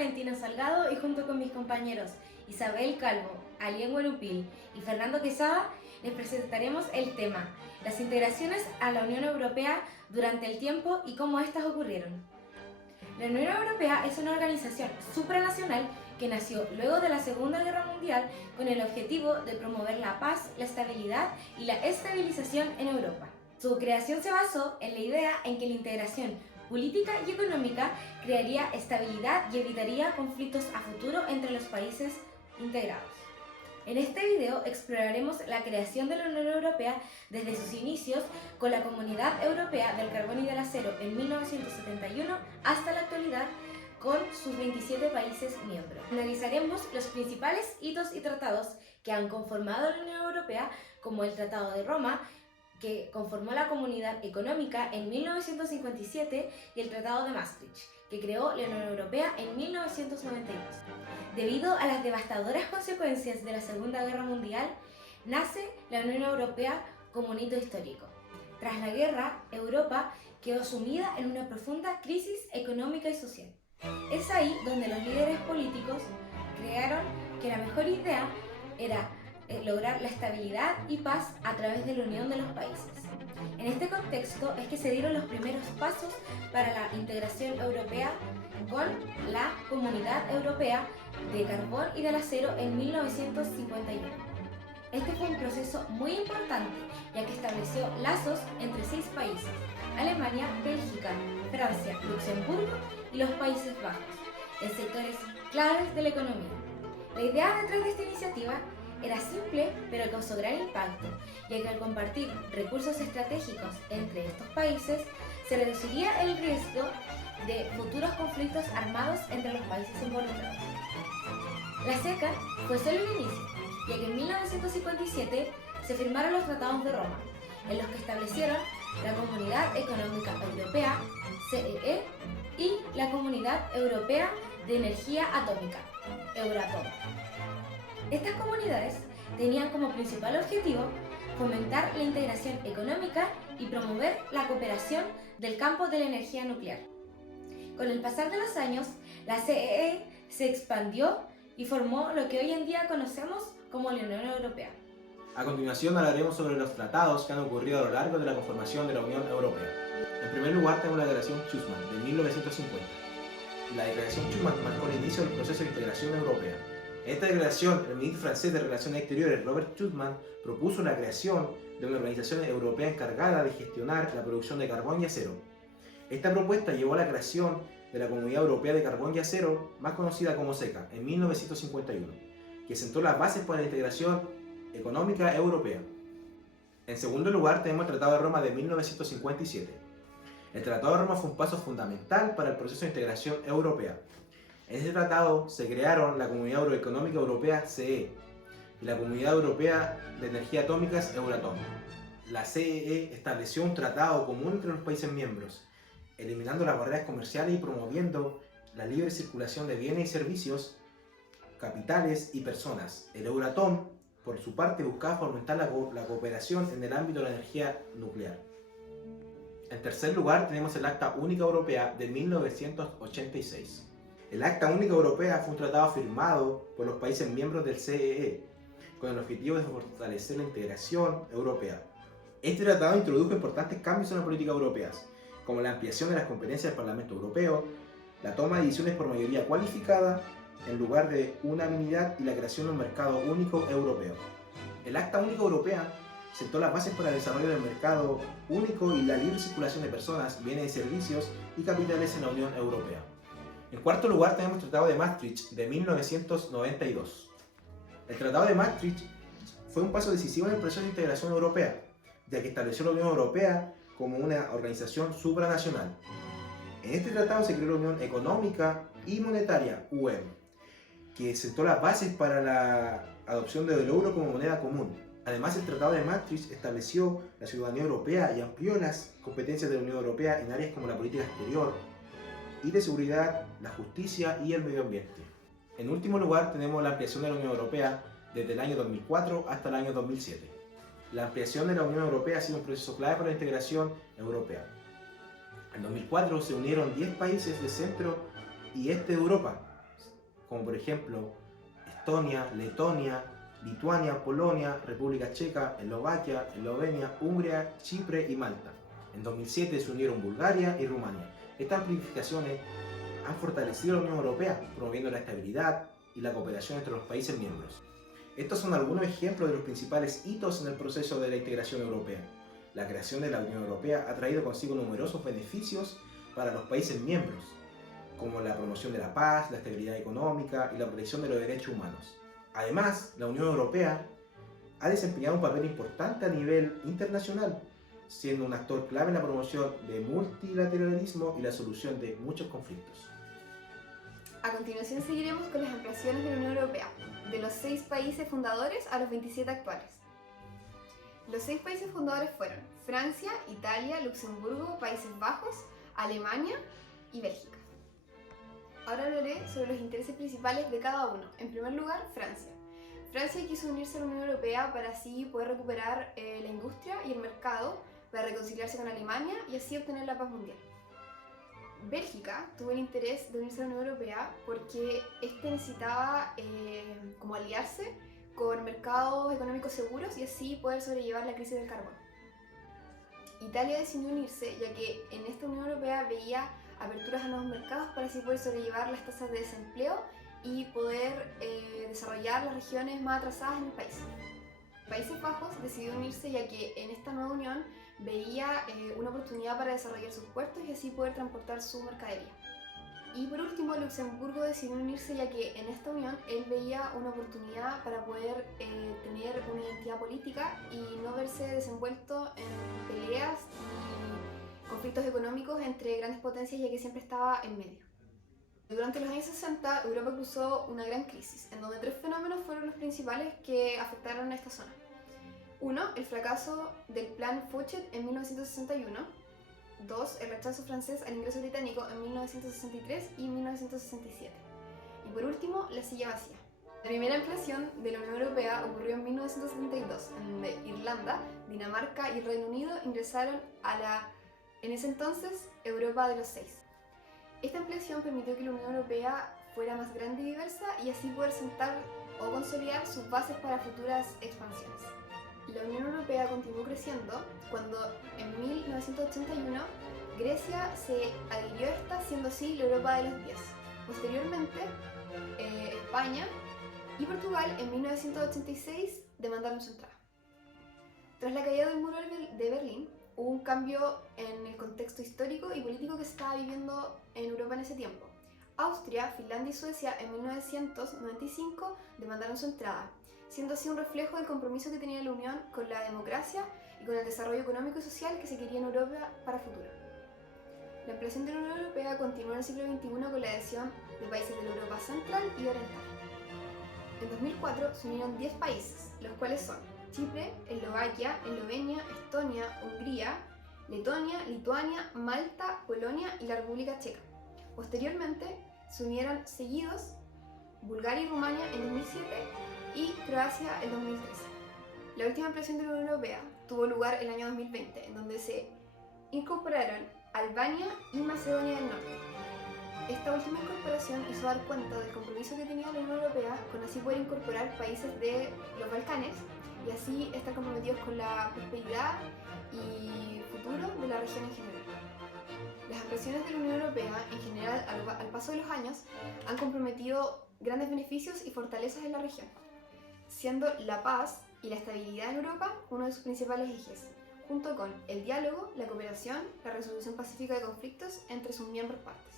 Valentina Salgado y junto con mis compañeros Isabel Calvo, Alien Guarupil y Fernando Quesada les presentaremos el tema las integraciones a la Unión Europea durante el tiempo y cómo éstas ocurrieron. La Unión Europea es una organización supranacional que nació luego de la Segunda Guerra Mundial con el objetivo de promover la paz, la estabilidad y la estabilización en Europa. Su creación se basó en la idea en que la integración política y económica crearía estabilidad y evitaría conflictos a futuro entre los países integrados. En este video exploraremos la creación de la Unión Europea desde sus inicios con la Comunidad Europea del Carbón y del Acero en 1971 hasta la actualidad con sus 27 países miembros. Analizaremos los principales hitos y tratados que han conformado la Unión Europea, como el Tratado de Roma, que conformó la Comunidad Económica en 1957, y el Tratado de Maastricht, que creó la Unión Europea en 1992. Debido a las devastadoras consecuencias de la Segunda Guerra Mundial, nace la Unión Europea como un hito histórico. Tras la guerra, Europa quedó sumida en una profunda crisis económica y social. Es ahí donde los líderes políticos crearon que la mejor idea era lograr la estabilidad y paz a través de la unión de los países. En este contexto es que se dieron los primeros pasos para la integración europea con la Comunidad Europea de Carbón y del Acero en 1951. Este fue un proceso muy importante, ya que estableció lazos entre 6 países: Alemania, Bélgica, Francia, Luxemburgo y los Países Bajos, en sectores claves de la economía. La idea detrás de esta iniciativa era simple, pero causó gran impacto, ya que al compartir recursos estratégicos entre estos países, se reduciría el riesgo de futuros conflictos armados entre los países involucrados. La CECA fue solo el inicio, ya que en 1957 se firmaron los Tratados de Roma, en los que establecieron la Comunidad Económica Europea, CEE, y la Comunidad Europea de Energía Atómica, Euratom. Estas comunidades tenían como principal objetivo fomentar la integración económica y promover la cooperación del campo de la energía nuclear. Con el pasar de los años, la CEE se expandió y formó lo que hoy en día conocemos como la Unión Europea. A continuación hablaremos sobre los tratados que han ocurrido a lo largo de la conformación de la Unión Europea. En primer lugar tenemos la Declaración Schuman de 1950. La Declaración Schuman marcó el inicio del proceso de integración europea. En esta declaración, el ministro francés de Relaciones Exteriores, Robert Schuman, propuso la creación de una organización europea encargada de gestionar la producción de carbón y acero. Esta propuesta llevó a la creación de la Comunidad Europea de Carbón y Acero, más conocida como CECA, en 1951, que sentó las bases para la integración económica europea. En segundo lugar tenemos el Tratado de Roma de 1957. El Tratado de Roma fue un paso fundamental para el proceso de integración europea. En este tratado se crearon la Comunidad Económica Europea CE y la Comunidad Europea de Energía Atómicas Euratom. La CEE estableció un tratado común entre los países miembros, eliminando las barreras comerciales y promoviendo la libre circulación de bienes y servicios, capitales y personas. El Euratom, por su parte, buscaba fomentar la cooperación en el ámbito de la energía nuclear. En tercer lugar tenemos el Acta Única Europea de 1986. El Acta Única Europea fue un tratado firmado por los países miembros del CEE con el objetivo de fortalecer la integración europea. Este tratado introdujo importantes cambios en la política europea, como la ampliación de las competencias del Parlamento Europeo, la toma de decisiones por mayoría cualificada en lugar de unanimidad y la creación de un mercado único europeo. El Acta Única Europea sentó las bases para el desarrollo del mercado único y la libre circulación de personas, bienes y servicios y capitales en la Unión Europea. En cuarto lugar tenemos el Tratado de Maastricht de 1992. El Tratado de Maastricht fue un paso decisivo en el proceso de integración europea, ya que estableció la Unión Europea como una organización supranacional. En este tratado se creó la Unión Económica y Monetaria, UEM, que sentó las bases para la adopción del euro como moneda común. Además, el Tratado de Maastricht estableció la ciudadanía europea y amplió las competencias de la Unión Europea en áreas como la política exterior y de seguridad, la justicia y el medio ambiente. En último lugar, tenemos la ampliación de la Unión Europea desde el año 2004 hasta el año 2007. La ampliación de la Unión Europea ha sido un proceso clave para la integración europea. En 2004 se unieron 10 países de centro y este de Europa, como por ejemplo Estonia, Letonia, Lituania, Polonia, República Checa, Eslovaquia, Eslovenia, Hungría, Chipre y Malta. En 2007 se unieron Bulgaria y Rumania. Estas amplificaciones han fortalecido la Unión Europea, promoviendo la estabilidad y la cooperación entre los países miembros. Estos son algunos ejemplos de los principales hitos en el proceso de la integración europea. La creación de la Unión Europea ha traído consigo numerosos beneficios para los países miembros, como la promoción de la paz, la estabilidad económica y la protección de los derechos humanos. Además, la Unión Europea ha desempeñado un papel importante a nivel internacional, siendo un actor clave en la promoción del multilateralismo y la solución de muchos conflictos. A continuación seguiremos con las ampliaciones de la Unión Europea, de los 6 países fundadores a los 27 actuales. Los 6 países fundadores fueron Francia, Italia, Luxemburgo, Países Bajos, Alemania y Bélgica. Ahora hablaré sobre los intereses principales de cada uno. En primer lugar, Francia. Francia quiso unirse a la Unión Europea para así poder recuperar la industria y el mercado, para reconciliarse con Alemania y así obtener la paz mundial. Bélgica tuvo el interés de unirse a la Unión Europea porque este necesitaba como aliarse con mercados económicos seguros y así poder sobrellevar la crisis del carbón. Italia decidió unirse ya que en esta Unión Europea veía aperturas a nuevos mercados para así poder sobrellevar las tasas de desempleo y poder desarrollar las regiones más atrasadas en el país. Países Bajos decidió unirse ya que en esta nueva unión veía una oportunidad para desarrollar sus puertos y así poder transportar su mercadería. Y por último, Luxemburgo decidió unirse ya que en esta unión él veía una oportunidad para poder tener una identidad política y no verse desenvuelto en peleas y conflictos económicos entre grandes potencias, ya que siempre estaba en medio. Durante los años 60, Europa cruzó una gran crisis, en donde 3 fenómenos fueron los principales que afectaron a esta zona. 1. El fracaso del Plan Fouchet en 1961. 2. El rechazo francés al ingreso británico en 1963 y 1967. Y por último, la silla vacía. La primera ampliación de la Unión Europea ocurrió en 1972, en donde Irlanda, Dinamarca y Reino Unido ingresaron a la, en ese entonces, Europa de los 6. Esta ampliación permitió que la Unión Europea fuera más grande y diversa y así poder sentar o consolidar sus bases para futuras expansiones. La Unión Europea continuó creciendo cuando en 1981 Grecia se adhirió a esta, siendo así la Europa de los 10. Posteriormente, España y Portugal en 1986 demandaron su entrada. Tras la caída del muro de Berlín, hubo un cambio en el contexto histórico y político que se estaba viviendo en Europa en ese tiempo. Austria, Finlandia y Suecia en 1995 demandaron su entrada, siendo así un reflejo del compromiso que tenía la Unión con la democracia y con el desarrollo económico y social que se quería en Europa para el futuro. La ampliación de la Unión Europea continuó en el siglo XXI con la adhesión de países de la Europa central y oriental. En 2004 se unieron 10 países, los cuales son Chipre, Eslovaquia, Eslovenia, Estonia, Hungría, Letonia, Lituania, Malta, Polonia y la República Checa. Posteriormente se unieron seguidos Bulgaria y Rumania en 2007 y Croacia en 2013. La última ampliación de la Unión Europea tuvo lugar el año 2020, en donde se incorporaron Albania y Macedonia del Norte. Esta última incorporación hizo dar cuenta del compromiso que tenía la Unión Europea con así poder incorporar países de los Balcanes y así estar comprometidos con la prosperidad y futuro de la región en general. Las ampliaciones de la Unión Europea, en general, al paso de los años, han comprometido grandes beneficios y fortalezas en la región, siendo la paz y la estabilidad en Europa uno de sus principales ejes, junto con el diálogo, la cooperación, la resolución pacífica de conflictos entre sus miembros partes.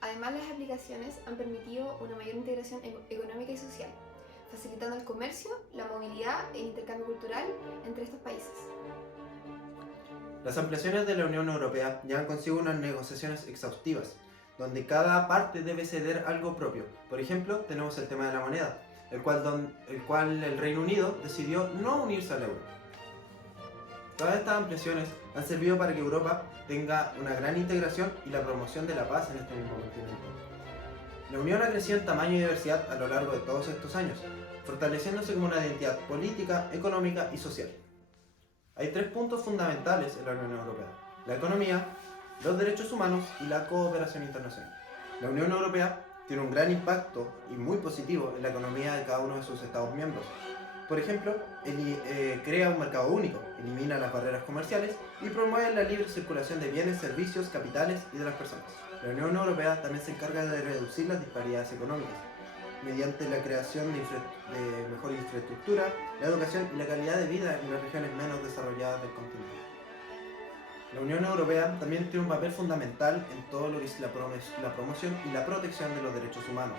Además, las aplicaciones han permitido una mayor integración económica y social, facilitando el comercio, la movilidad e el intercambio cultural entre estos países. Las ampliaciones de la Unión Europea llevan consigo unas negociaciones exhaustivas, donde cada parte debe ceder algo propio. Por ejemplo, tenemos el tema de la moneda, el cual el Reino Unido decidió no unirse al euro. Todas estas ampliaciones han servido para que Europa tenga una gran integración y la promoción de la paz en este mismo continente. La Unión ha crecido en tamaño y diversidad a lo largo de todos estos años, fortaleciéndose como una identidad política, económica y social. Hay 3 puntos fundamentales en la Unión Europea: la economía, los derechos humanos y la cooperación internacional. La Unión Europea tiene un gran impacto y muy positivo en la economía de cada uno de sus Estados miembros. Por ejemplo, crea un mercado único, elimina las barreras comerciales y promueve la libre circulación de bienes, servicios, capitales y de las personas. La Unión Europea también se encarga de reducir las disparidades económicas, mediante la creación de mejor infraestructura, la educación y la calidad de vida en las regiones menos desarrolladas del continente. La Unión Europea también tiene un papel fundamental en todo lo que es la promoción y la protección de los derechos humanos.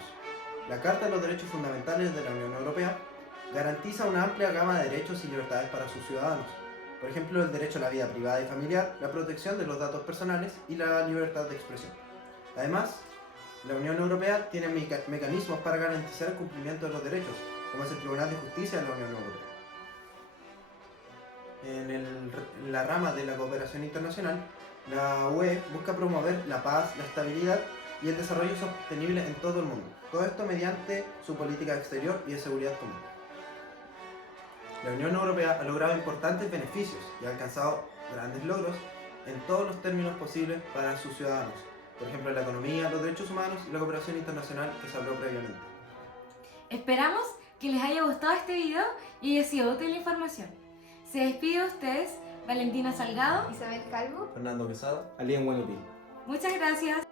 La Carta de los Derechos Fundamentales de la Unión Europea garantiza una amplia gama de derechos y libertades para sus ciudadanos. Por ejemplo, el derecho a la vida privada y familiar, la protección de los datos personales y la libertad de expresión. Además, la Unión Europea tiene mecanismos para garantizar el cumplimiento de los derechos, como es el Tribunal de Justicia de la Unión Europea. En la rama de la cooperación internacional, la UE busca promover la paz, la estabilidad y el desarrollo sostenible en todo el mundo. Todo esto mediante su política exterior y de seguridad común. La Unión Europea ha logrado importantes beneficios y ha alcanzado grandes logros en todos los términos posibles para sus ciudadanos. Por ejemplo, la economía, los derechos humanos y la cooperación internacional que se habló previamente. Esperamos que les haya gustado este video y haya sido útil la información. Se despide de ustedes Valentina Salgado. Isabel Calvo. Fernando Quesada. Alién Huenupil. Muchas gracias.